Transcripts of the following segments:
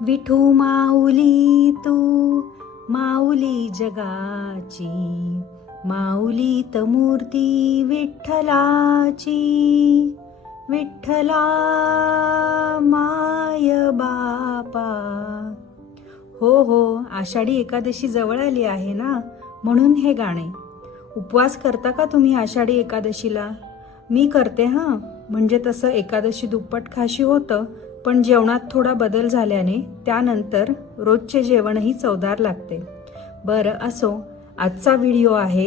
विठू माऊली तू माऊली जगाची, माऊली त मूर्ती विठ्ठलाची, विठ्ठला माय बापा। हो, आषाढी एकादशी जवळ आली आहे ना, म्हणून हे गाणे। उपवास करता का तुम्ही आषाढी एकादशीला? मी करते हां, म्हणजे तसं एकादशी दुप्पट खाशी होतं, पण जेवणात थोडा बदल झाल्याने त्यानंतर रोजचे जेवणही चवदार लागते। बरं असो, आजचा व्हिडिओ आहे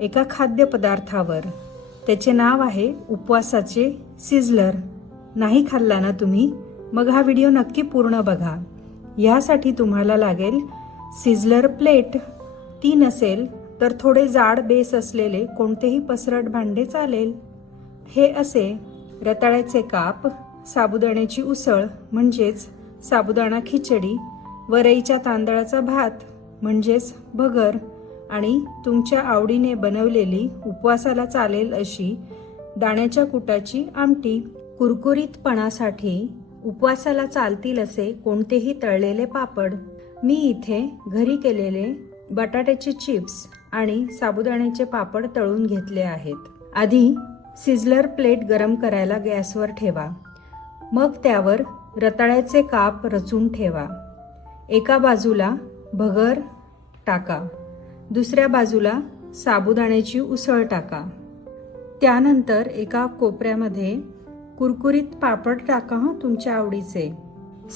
एका खाद्यपदार्थावर। त्याचे नाव आहे उपवासाचे सिझलर। नाही खाल्ला ना तुम्ही? मग हा व्हिडिओ नक्की पूर्ण बघा। यासाठी तुम्हाला लागेल सिझलर प्लेट, ती नसेल तर थोडे जाड बेस असलेले कोणतेही पसरट भांडे चालेल। हे असे रताळ्याचे काप, साबुदाण्याची उसळ म्हणजेच साबुदाणा खिचडी, वरईच्या तांदळाचा भात म्हणजेच भगर आणि तुमच्या आवडीने बनवलेली उपवासाला चालेल अशी दाण्याच्या कुटाची आमटी। कुरकुरीतपणासाठी उपवासाला चालतील असे कोणतेही तळलेले पापड। मी इथे घरी केलेले बटाट्याचे चिप्स आणि साबुदाण्याचे पापड तळून घेतले आहेत। आधी सिझलर प्लेट गरम करायला गॅसवर ठेवा, मग त्यावर रताळ्याचे काप रचून ठेवा। एका बाजूला भगर टाका, दुसऱ्या बाजूला साबुदाण्याची उसळ टाका। त्यानंतर एका कोपऱ्यामध्ये कुरकुरीत पापड टाका तुमच्या आवडीचे।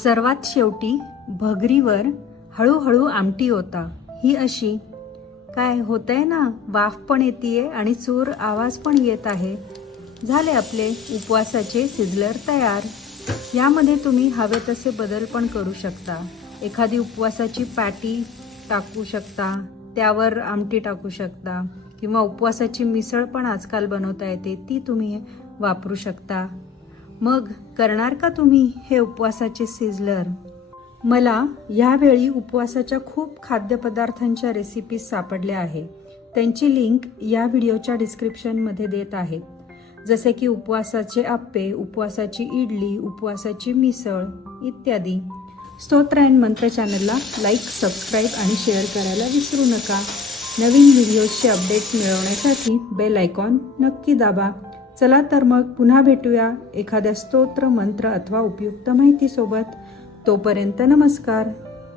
सर्वात शेवटी भगरीवर हळूहळू आमटी ओता। ही अशी काय होतंय ना, वाफ पण येतेय आणि चूर आवाज पण येत आहे। झाले आपले उपवासाचे सिझलर तयार। यामध्ये तुम्ही हवे तसे बदल पण करू शकता। एखादी उपवासाची पॅटी टाकू शकता, त्यावर आमटी टाकू शकता, किंवा उपवासाची मिसळ पण आजकाल बनवता येते, ती तुम्ही वापरू शकता। मग करणार का तुम्ही हे उपवासाचे सिझलर? मला यावेळी उपवासाच्या खूप खाद्यपदार्थांच्या रेसिपीज सापडल्या आहे। त्यांची लिंक या व्हिडिओच्या डिस्क्रिप्शनमध्ये देत आहेत, जसे की उपवासाचे आप्पे, उपवासाची इडली, उपवासाची मिसळ इत्यादी। स्तोत्र अँड मंत्र चॅनलला लाईक, सबस्क्राईब आणि शेअर करायला विसरू नका। नवीन व्हिडिओजचे अपडेट मिळवण्यासाठी बेल आयकॉन नक्की दाबा। चला तर मग पुन्हा भेटूया एखाद्या स्तोत्र, मंत्र अथवा उपयुक्त माहितीसोबत। तोपर्यंत नमस्कार।